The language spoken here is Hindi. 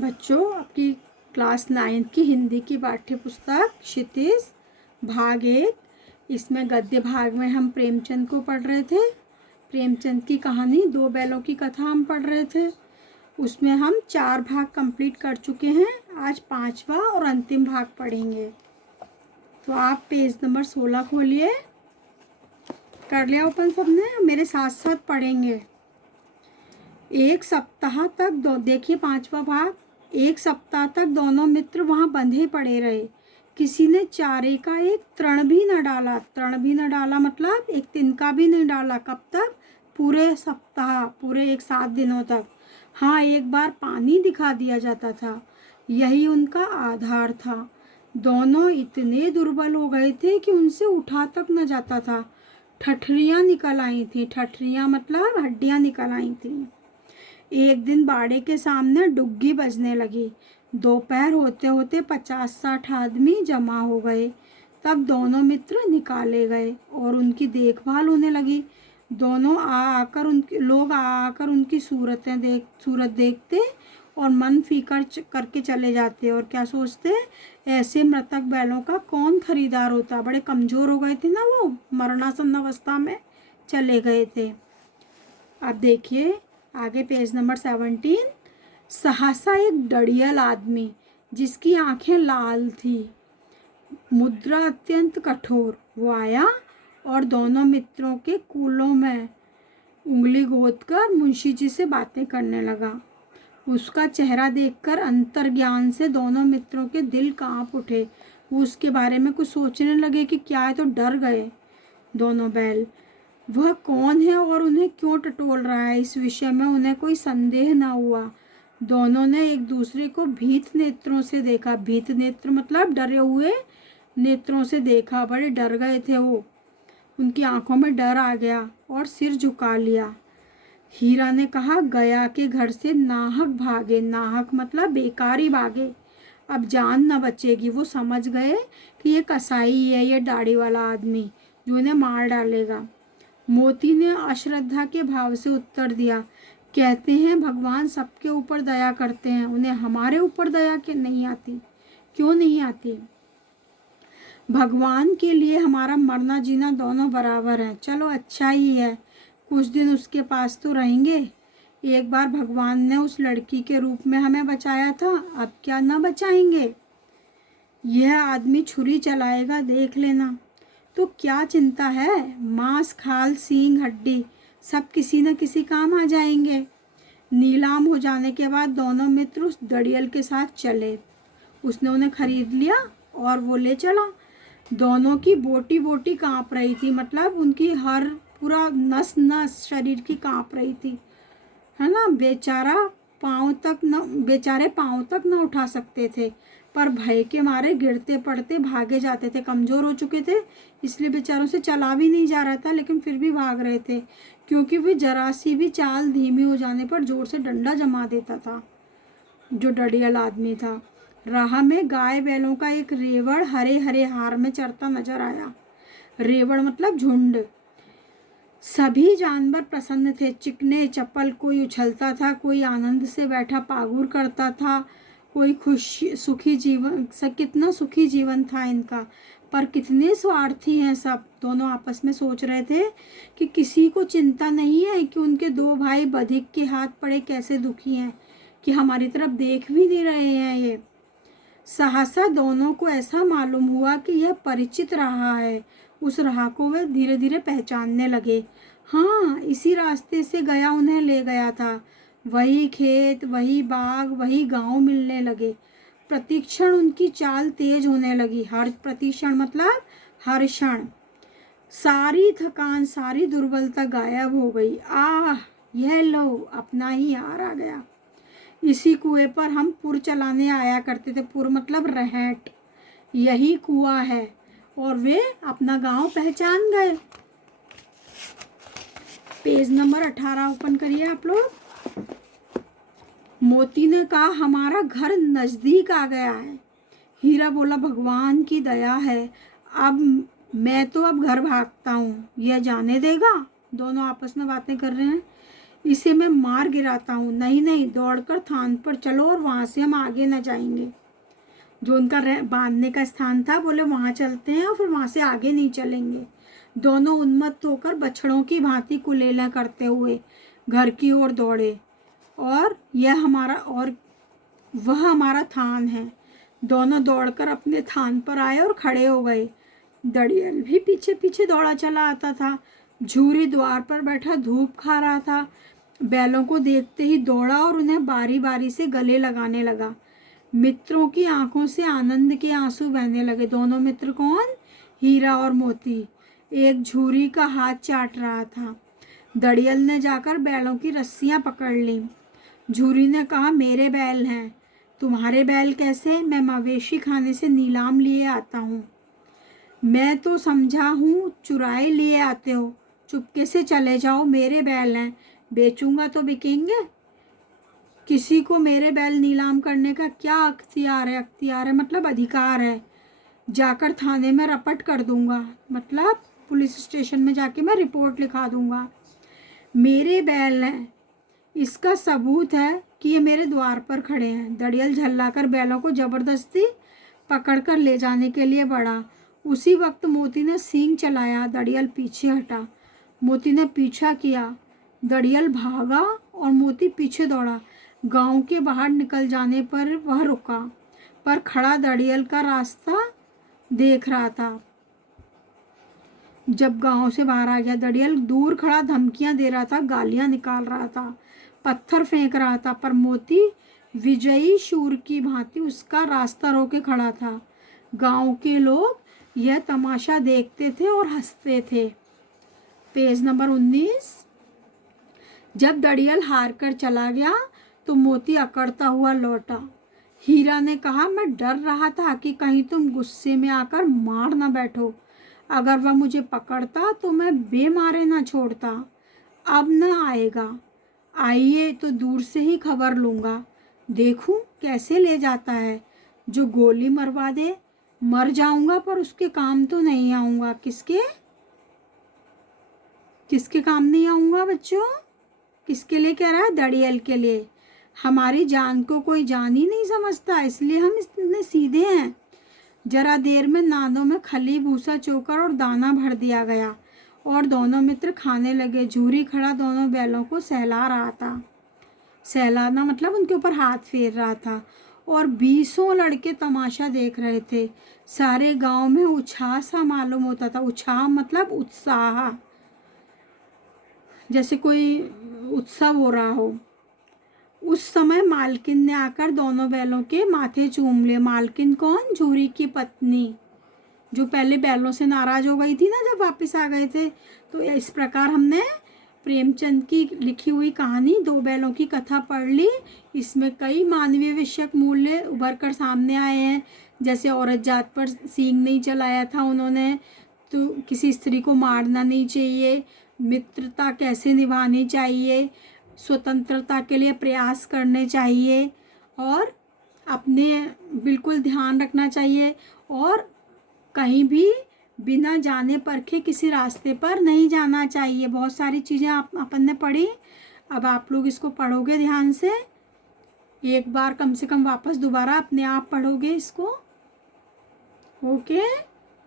बच्चों, आपकी क्लास 9th की हिंदी की पाठ्य पुस्तक क्षितिज भाग 1, इसमें गद्य भाग में हम प्रेमचंद को पढ़ रहे थे। प्रेमचंद की कहानी दो बैलों की कथा हम पढ़ रहे थे। उसमें हम 4 भाग कंप्लीट कर चुके हैं। आज 5वां और अंतिम भाग पढ़ेंगे। तो आप पेज नंबर 16 खोलिए। कर लिया ओपन सबने? मेरे साथ साथ पढ़ेंगे। एक सप्ताह तक देखिए 5वां भाग। एक सप्ताह तक दोनों मित्र वहाँ बंधे पड़े रहे। किसी ने चारे का एक तृण भी न डाला। तृण भी न डाला मतलब एक तिनका भी नहीं डाला। कब तक? पूरे सप्ताह, पूरे 7 दिनों तक। हाँ, एक बार पानी दिखा दिया जाता था, यही उनका आधार था। दोनों इतने दुर्बल हो गए थे कि उनसे उठा तक न जाता था। ठठरियाँ निकल आई थी। ठठरियाँ मतलब हड्डियाँ निकल आई थी। एक दिन बाड़े के सामने डुग्गी बजने लगी। दोपहर होते होते 50-60 आदमी जमा हो गए। तब दोनों मित्र निकाले गए और उनकी देखभाल होने लगी। दोनों लोग आकर उनकी सूरत देखते और मन फीकर करके चले जाते। और क्या सोचते, ऐसे मृतक बैलों का कौन खरीदार होता। बड़े कमज़ोर हो गए थे ना, वो मरणासन अवस्था में चले गए थे। अब देखिए आगे पेज नंबर 17। सहसा एक डड़ियल आदमी, जिसकी आंखें लाल थी, मुद्रा अत्यंत कठोर, वो आया और दोनों मित्रों के कूलों में उंगली गोदकर मुंशी जी से बातें करने लगा। उसका चेहरा देखकर अंतर्ज्ञान से दोनों मित्रों के दिल कांप उठे। वो उसके बारे में कुछ सोचने लगे कि क्या है, तो डर गए दोनों बैल। वह कौन है और उन्हें क्यों टटोल रहा है, इस विषय में उन्हें कोई संदेह न हुआ। दोनों ने एक दूसरे को भीत नेत्रों से देखा। भीत नेत्र मतलब डरे हुए नेत्रों से देखा। बड़े डर गए थे वो। उनकी आंखों में डर आ गया और सिर झुका लिया। हीरा ने कहा, गया के घर से नाहक भागे। नाहक मतलब बेकारी भागे, अब जान न बचेगी। वो समझ गए कि ये कसाई है, ये दाढ़ी वाला आदमी जो इन्हें मार डालेगा। मोती ने अश्रद्धा के भाव से उत्तर दिया, कहते हैं भगवान सबके ऊपर दया करते हैं, उन्हें हमारे ऊपर दया के नहीं आती। क्यों नहीं आती? भगवान के लिए हमारा मरना जीना दोनों बराबर है। चलो अच्छा ही है, कुछ दिन उसके पास तो रहेंगे। एक बार भगवान ने उस लड़की के रूप में हमें बचाया था, अब क्या न बचाएंगे? यह आदमी छुरी चलाएगा, देख लेना। तो क्या चिंता है, मांस खाल सींग हड्डी सब किसी न किसी काम आ जाएंगे। नीलाम हो जाने के बाद दोनों मित्र उस दड़ियल के साथ चले। उसने उन्हें खरीद लिया और वो ले चला। दोनों की बोटी बोटी कांप रही थी, मतलब उनकी हर पूरा नस नस शरीर की कांप रही थी, है ना। बेचारे पाँव तक न उठा सकते थे, पर भय के मारे गिरते पड़ते भागे जाते थे। कमज़ोर हो चुके थे, इसलिए बेचारों से चला भी नहीं जा रहा था, लेकिन फिर भी भाग रहे थे, क्योंकि वे जरा सी भी चाल धीमी हो जाने पर जोर से डंडा जमा देता था जो डड़ियल आदमी था। राह में गाय बैलों का एक रेवड़ हरे हरे हार में चरता नजर आया। रेवड़ मतलब झुंड। सभी जानवर प्रसन्न थे, चिकने चपल। कोई उछलता था, कोई आनंद से बैठा पागुर करता था, कोई कितना सुखी जीवन था इनका। पर कितने स्वार्थी हैं सब। दोनों आपस में सोच रहे थे कि किसी को चिंता नहीं है कि उनके 2 भाई बधिक के हाथ पड़े कैसे दुखी हैं, कि हमारी तरफ देख भी नहीं रहे हैं ये। सहसा दोनों को ऐसा मालूम हुआ कि यह परिचित रहा है। उस राह को वे धीरे धीरे पहचानने लगे। हाँ, इसी रास्ते से गया उन्हें ले गया था। वही खेत, वही बाग, वही गांव मिलने लगे। प्रतिक्षण उनकी चाल तेज होने लगी। हर प्रतिक्षण मतलब हर क्षण। सारी थकान, सारी दुर्बलता गायब हो गई। आह, यह लो, अपना ही यार आ गया। इसी कुएं पर हम पुर चलाने आया करते थे। पुर मतलब रहट, यही कुआं है। और वे अपना गांव पहचान गए। पेज नंबर 18 ओपन करिए आप लोग। मोती ने कहा, हमारा घर नजदीक आ गया है। हीरा बोला, भगवान की दया है, मैं तो अब घर भागता हूँ, यह जाने देगा। दोनों आपस में बातें कर रहे हैं। इसे मैं मार गिराता हूँ। नहीं नहीं, दौड़कर थान पर चलो और वहाँ से हम आगे न जाएंगे। जो उनका बांधने का स्थान था, बोले वहाँ चलते हैं और फिर वहाँ से आगे नहीं चलेंगे। दोनों उन्मत्त होकर बछड़ों की भांति कुलेला करते हुए घर की ओर दौड़े, और वह हमारा थान है। दोनों दौड़कर अपने थान पर आए और खड़े हो गए। दड़ियल भी पीछे पीछे दौड़ा चला आता था। झूरी द्वार पर बैठा धूप खा रहा था। बैलों को देखते ही दौड़ा और उन्हें बारी बारी से गले लगाने लगा। मित्रों की आंखों से आनंद के आंसू बहने लगे। दोनों मित्र कौन? हीरा और मोती। एक झूरी का हाथ चाट रहा था। दड़ियल ने जाकर बैलों की रस्सियां पकड़ ली। झूरी ने कहा, मेरे बैल हैं। तुम्हारे बैल कैसे? मैं मवेशी खाने से नीलाम लिए आता हूँ। मैं तो समझा हूँ चुराए लिए आते हो। चुपके से चले जाओ, मेरे बैल हैं, बेचूंगा तो बिकेंगे। किसी को मेरे बैल नीलाम करने का क्या अख्तियार है? अख्तियार है मतलब अधिकार है। जाकर थाने में रपट कर दूंगा, मतलब पुलिस स्टेशन में जाके मैं रिपोर्ट लिखा दूंगा। मेरे बैल हैं, इसका सबूत है कि ये मेरे द्वार पर खड़े हैं। दड़ियल झल्लाकर बैलों को जबरदस्ती पकड़कर ले जाने के लिए बढ़ा। उसी वक्त मोती ने सींग चलाया। दड़ियल पीछे हटा। मोती ने पीछा किया। दड़ियल भागा और मोती पीछे दौड़ा। गांव के बाहर निकल जाने पर वह रुका, पर खड़ा दड़ियल का रास्ता देख रहा था। जब गांव से बाहर आ गया, दड़ियल दूर खड़ा धमकियां दे रहा था, गालियां निकाल रहा था, पत्थर फेंक रहा था, पर मोती विजयी शूर की भांति उसका रास्ता रोके खड़ा था। गांव के लोग यह तमाशा देखते थे और हंसते थे। Page number 19। जब दड़ियल हार कर चला गया तो मोती अकड़ता हुआ लौटा। हीरा ने कहा, मैं डर रहा था कि कहीं तुम गुस्से में आकर मार न बैठो। अगर वह मुझे पकड़ता तो मैं बेमारे न छोड़ता। अब न आएगा। आइए तो दूर से ही खबर लूँगा, देखूं कैसे ले जाता है। जो गोली मरवा दे, मर जाऊंगा पर उसके काम तो नहीं आऊँगा। किसके काम नहीं आऊँगा बच्चों? किसके लिए कह रहा है? दड़ियल के लिए। हमारी जान को कोई जान ही नहीं समझता, इसलिए हम इतने सीधे हैं। जरा देर में नादों में खली, भूसा, चोकर और दाना भर दिया गया और दोनों मित्र खाने लगे। झूरी खड़ा दोनों बैलों को सहला रहा था। सहलाना मतलब उनके ऊपर हाथ फेर रहा था, और 20 लड़के तमाशा देख रहे थे। सारे गांव में उत्साह सा मालूम होता था। उत्साह मतलब उत्साह, जैसे कोई उत्सव हो रहा हो। उस समय मालकिन ने आकर दोनों बैलों के माथे चूम लिए। मालकिन कौन? झूरी की पत्नी, जो पहले बैलों से नाराज हो गई थी ना जब वापस आ गए थे। तो इस प्रकार हमने प्रेमचंद की लिखी हुई कहानी दो बैलों की कथा पढ़ ली। इसमें कई मानवीय विषयक मूल्य उभर कर सामने आए हैं, जैसे औरत जात पर सींग नहीं चलाया था उन्होंने, तो किसी स्त्री को मारना नहीं चाहिए, मित्रता कैसे निभानी चाहिए, स्वतंत्रता के लिए प्रयास करने चाहिए, और अपने बिल्कुल ध्यान रखना चाहिए, और कहीं भी बिना जाने परखे किसी रास्ते पर नहीं जाना चाहिए। बहुत सारी चीज़ें अपन ने पढ़ी। अब आप लोग इसको पढ़ोगे ध्यान से, एक बार कम से कम वापस दोबारा अपने आप पढ़ोगे इसको। ओके।